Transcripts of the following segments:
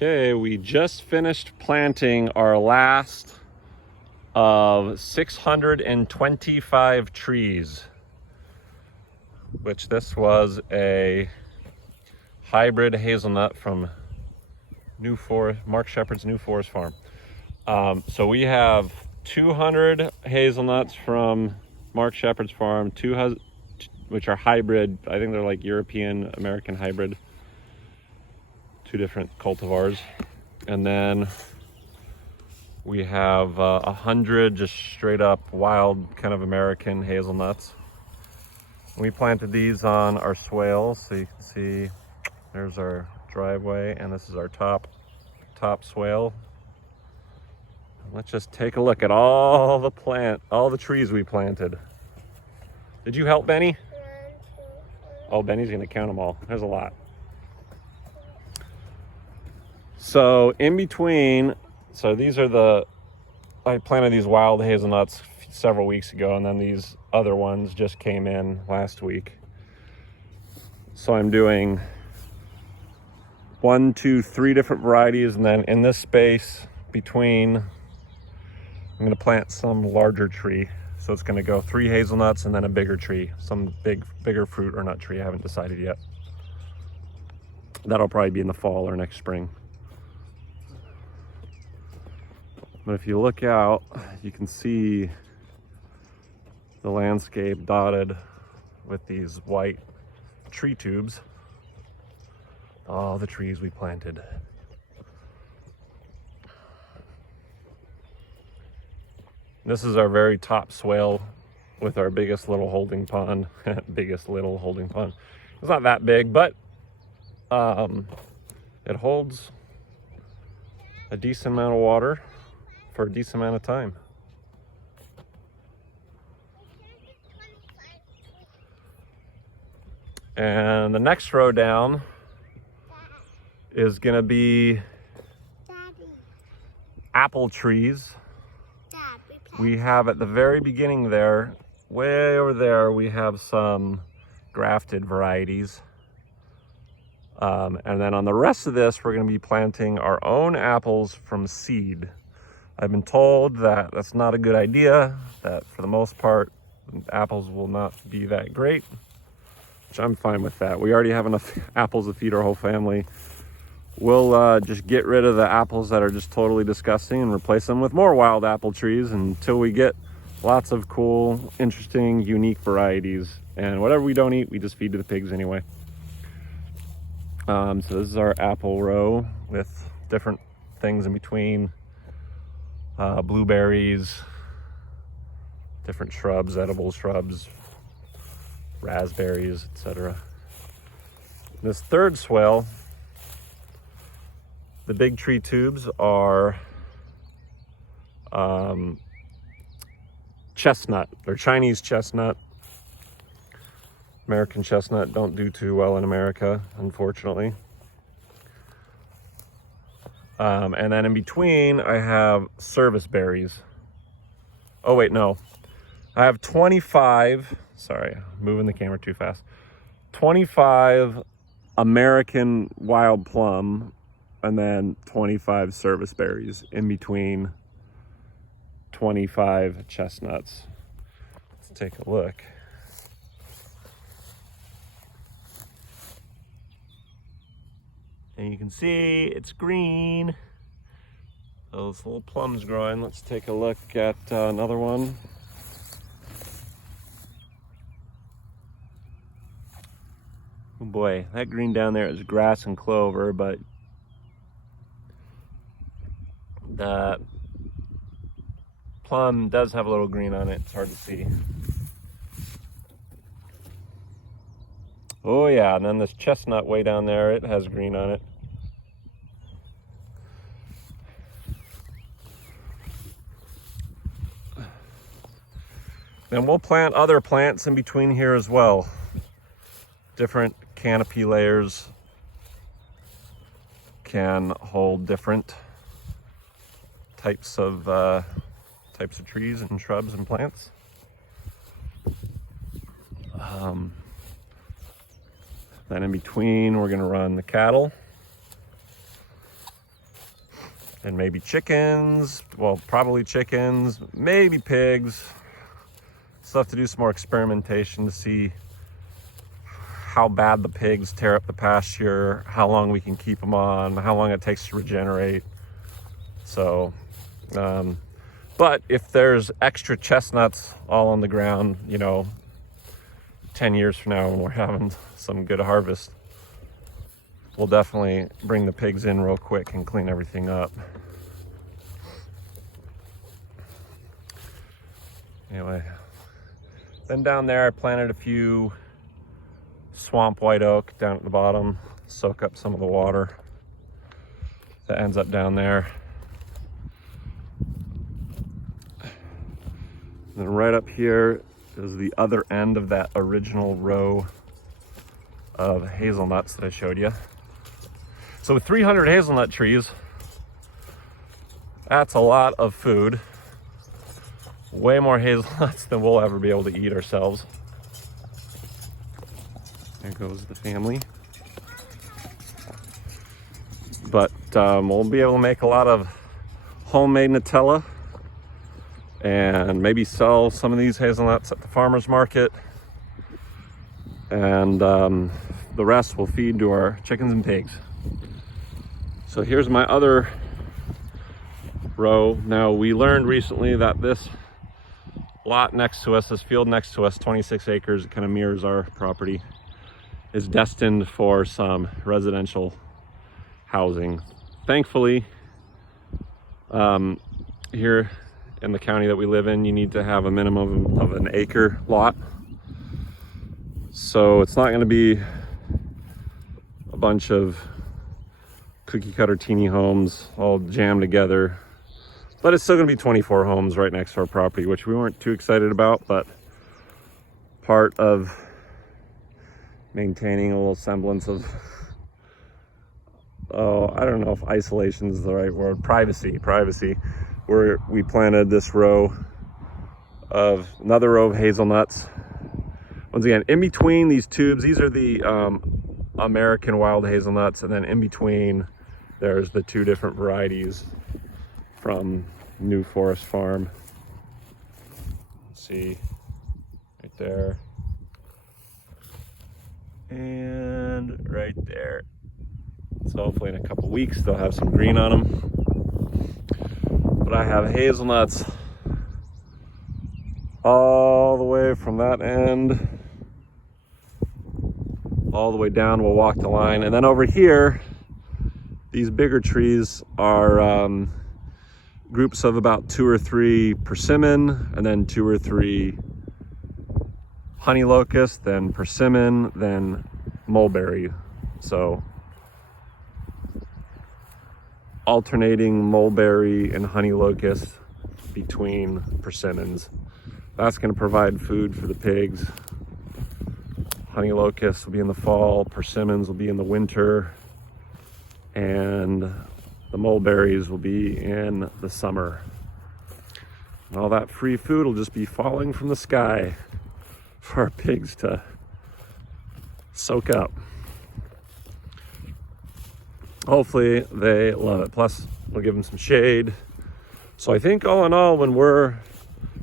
Okay, we just finished planting our last of 625 trees, which this was a hybrid hazelnut from Mark Shepherd's New Forest Farm. So we have 200 hazelnuts from Mark Shepherd's farm, which are hybrid. I think they're like European American hybrid. 2 different cultivars, and then we have 100 just straight up wild kind of American hazelnuts. We planted these on our swale, so you can see there's our driveway, and this is our top swale. Let's just take a look at all the trees we planted. Did you help Benny? Oh, Benny's gonna count them all. There's a lot. So in between, these are I planted these wild hazelnuts several weeks ago, and then these other ones just came in last week. So I'm doing 1, 2, 3 different varieties, and then in this space between, I'm gonna plant some larger tree. So it's gonna go 3 hazelnuts and then a bigger tree, some bigger fruit or nut tree. I haven't decided yet. That'll probably be in the fall or next spring. But if you look out, you can see the landscape dotted with these white tree tubes. All the trees we planted. This is our very top swale with our biggest little holding pond. Biggest little holding pond. It's not that big, but it holds a decent amount of water for a decent amount of time. And the next row down is gonna be apple trees. We have at the very beginning there, way over there, we have some grafted varieties. And then on the rest of this, we're gonna be planting our own apples from seed. I've been told that that's not a good idea, that for the most part, apples will not be that great, which I'm fine with that. We already have enough apples to feed our whole family. We'll just get rid of the apples that are just totally disgusting and replace them with more wild apple trees until we get lots of cool, interesting, unique varieties. And whatever we don't eat, we just feed to the pigs anyway. So this is our apple row with different things in between. Blueberries, different shrubs, edible shrubs, raspberries, etc. This third swale, the big tree tubes are chestnut. They're Chinese chestnut. American chestnut don't do too well in America, unfortunately. And then in between, I have serviceberries. Oh wait, no. I have 25, sorry, I'm moving the camera too fast. 25 American wild plum, and then 25 serviceberries in between 25 chestnuts. Let's take a look. And you can see it's green. Those little plums growing. Let's take a look at another one. Oh boy, that green down there is grass and clover, but the plum does have a little green on it. It's hard to see. Oh yeah, and then this chestnut way down there, it has green on it. Then we'll plant other plants in between here as well. Different canopy layers can hold different types of trees and shrubs and plants. Then in between, we're going to run the cattle. and maybe chickens. Well, probably chickens, maybe pigs. Still have to do some more experimentation to see how bad the pigs tear up the pasture, how long we can keep them on, how long it takes to regenerate. So, but if there's extra chestnuts all on the ground, you know, 10 years from now when we're having some good harvest, we'll definitely bring the pigs in real quick and clean everything up. Anyway, then down there I planted a few swamp white oak down at the bottom, soak up some of the water that ends up down there. And then right up here is the other end of that original row of hazelnuts that I showed you. So with 300 hazelnut trees, that's a lot of food. Way more hazelnuts than we'll ever be able to eat ourselves. There goes the family. But we'll be able to make a lot of homemade Nutella and maybe sell some of these hazelnuts at the farmer's market. And the rest will feed to our chickens and pigs. So here's my other row. Now, we learned recently that this lot next to us, this field next to us, 26 acres, it kind of mirrors our property, is destined for some residential housing. Thankfully, here in the county that we live in, you need to have a minimum of an acre lot. So it's not going to be a bunch of cookie cutter teeny homes all jammed together, but it's still going to be 24 homes right next to our property, which we weren't too excited about, but part of maintaining a little semblance of, oh, I don't know if isolation is the right word, privacy, where we planted this row of, another row of hazelnuts. Once again, in between these tubes, these are the American wild hazelnuts, and then in between there's the two different varieties from New Forest Farm. Let's see, right there and right there. So hopefully in a couple weeks they'll have some green on them. But I have hazelnuts all the way from that end all the way down. We'll walk the line, and then over here these bigger trees are groups of about 2 or 3 persimmon, and then 2 or 3 honey locust, then persimmon, then mulberry. So alternating mulberry and honey locust between persimmons. That's going to provide food for the pigs. Honey locusts will be in the fall, persimmons will be in the winter, and the mulberries will be in the summer. And all that free food will just be falling from the sky for our pigs to soak up. Hopefully they love it. Plus, we'll give them some shade. So I think all in all, when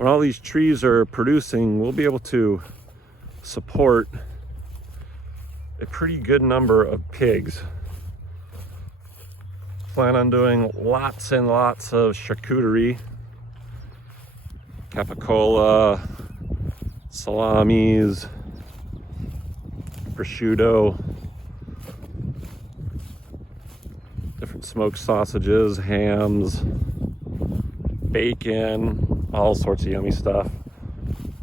all these trees are producing, we'll be able to support a pretty good number of pigs. Plan on doing lots and lots of charcuterie, capicola, salamis, prosciutto, different smoked sausages, hams, bacon, all sorts of yummy stuff.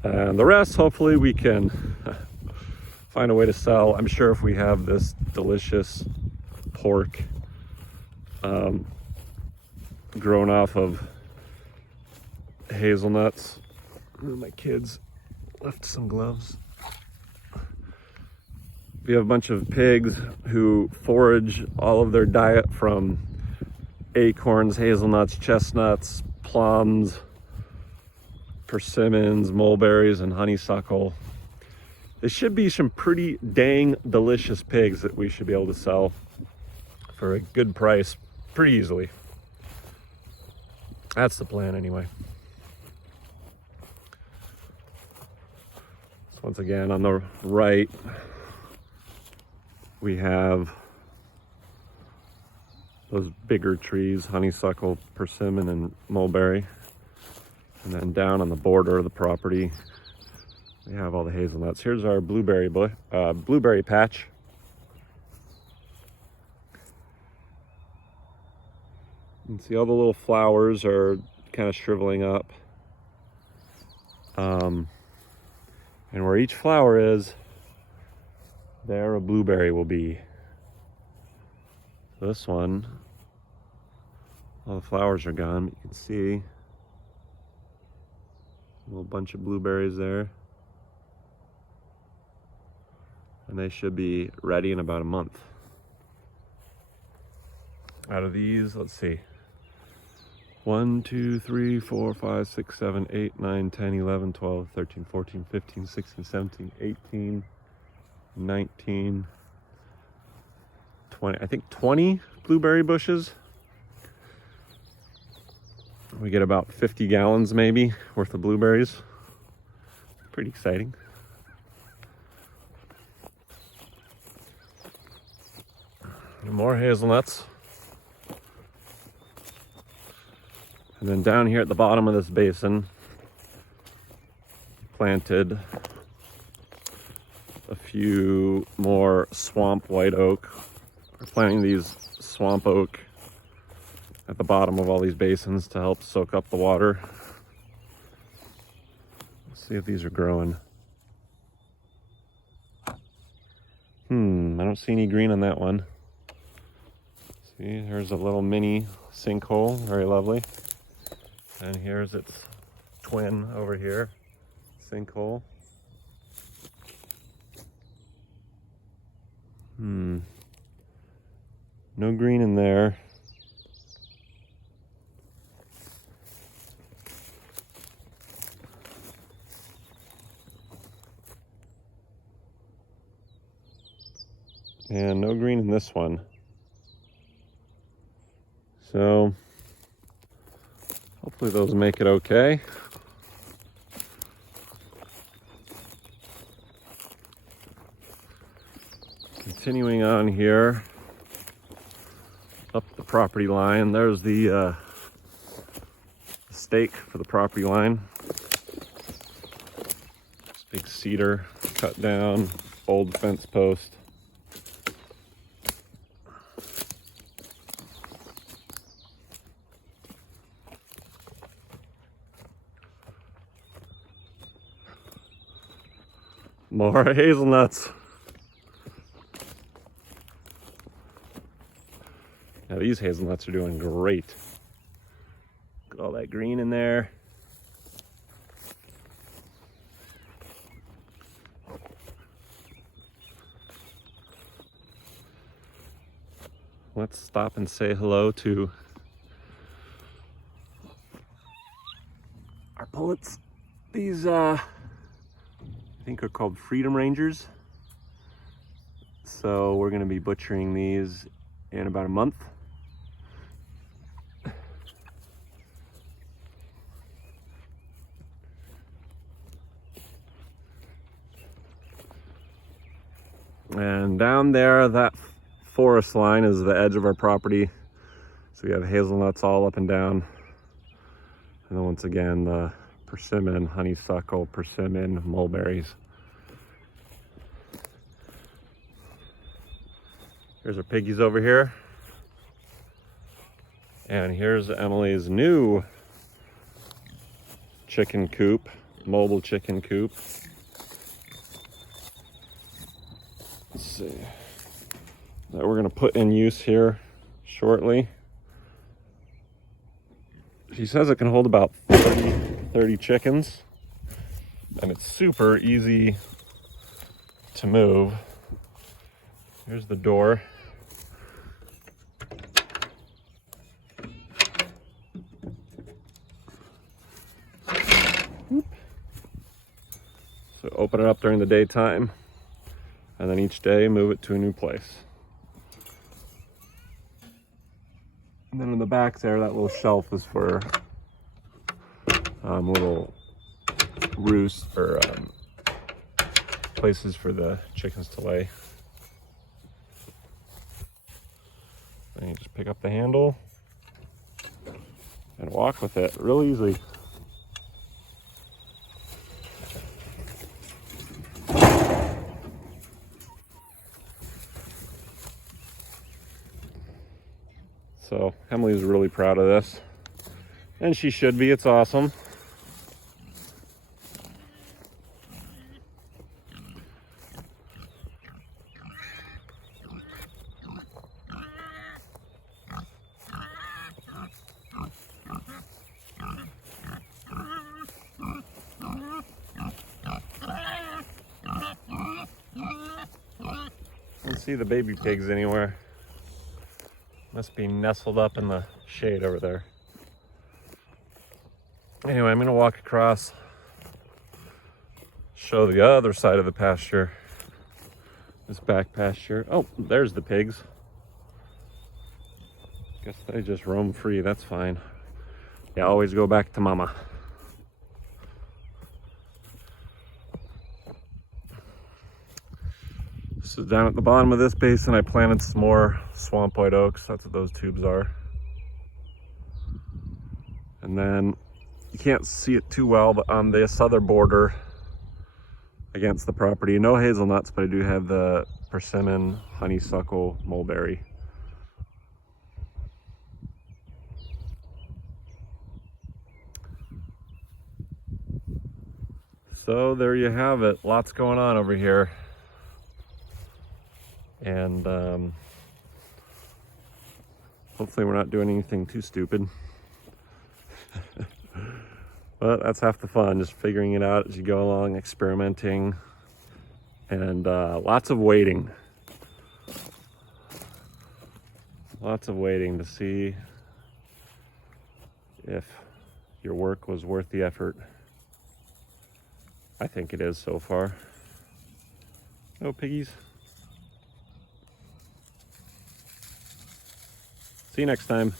And the rest, hopefully we can find a way to sell. I'm sure if we have this delicious pork grown off of hazelnuts. My kids left some gloves. We have a bunch of pigs who forage all of their diet from acorns, hazelnuts, chestnuts, plums, persimmons, mulberries, and honeysuckle. There should be some pretty dang delicious pigs that we should be able to sell for a good price pretty easily. That's the plan anyway. So once again, on the right, we have those bigger trees, honeysuckle, persimmon, and mulberry. And then down on the border of the property, we have all the hazelnuts. Here's our blueberry patch. You can see all the little flowers are kind of shriveling up. And where each flower is, there a blueberry will be. This one, all the flowers are gone. You can see a little bunch of blueberries there. And they should be ready in about a month. Out of these, let's see. 1, 2, 3, 4, 5, 6, 7, 8, 9, 10, 11, 12, 13, 14, 15, 16, 17, 18, 19, 20, I think 20 blueberry bushes. We get about 50 gallons maybe worth of blueberries. Pretty exciting. More hazelnuts. And then down here at the bottom of this basin, planted a few more swamp white oak. We're planting these swamp oak at the bottom of all these basins to help soak up the water. Let's see if these are growing. I don't see any green on that one. See, here's a little mini sinkhole, very lovely. And here's its twin over here, sinkhole. No green in there. And no green in this one. So hopefully those make it okay. Continuing on here, up the property line, there's the stake for the property line. This big cedar cut down, old fence post. More hazelnuts. Now these hazelnuts are doing great. Look at all that green in there. Let's stop and say hello to our pullets. These I think are called Freedom Rangers. So we're gonna be butchering these in about a month. And down there, that forest line is the edge of our property. So we have hazelnuts all up and down. And then once again, the persimmon, honeysuckle, persimmon, mulberries. Here's our piggies over here. And here's Emily's new chicken coop, mobile chicken coop. Let's see. That we're gonna put in use here shortly. She says it can hold about 30 chickens, and it's super easy to move. Here's the door. So open it up during the daytime, and then each day move it to a new place. And then in the back there, that little shelf is for little roosts or places for the chickens to lay. Then you just pick up the handle and walk with it real easily. So Emily's really proud of this, and she should be. It's awesome. I don't see the baby pigs anywhere. Must be nestled up in the shade over there. Anyway, I'm gonna walk across, show the other side of the pasture. This back pasture. Oh, there's the pigs. Guess they just roam free, that's fine. Yeah, always go back to mama. So down at the bottom of this basin, I planted some more swamp white oaks. That's what those tubes are. And then you can't see it too well, but on this other border against the property, no hazelnuts, but I do have the persimmon, honeysuckle, mulberry. So there you have it. Lots going on over here. And hopefully we're not doing anything too stupid. But that's half the fun, just figuring it out as you go along, experimenting, and lots of waiting. Lots of waiting to see if your work was worth the effort. I think it is so far. Oh, piggies. See you next time.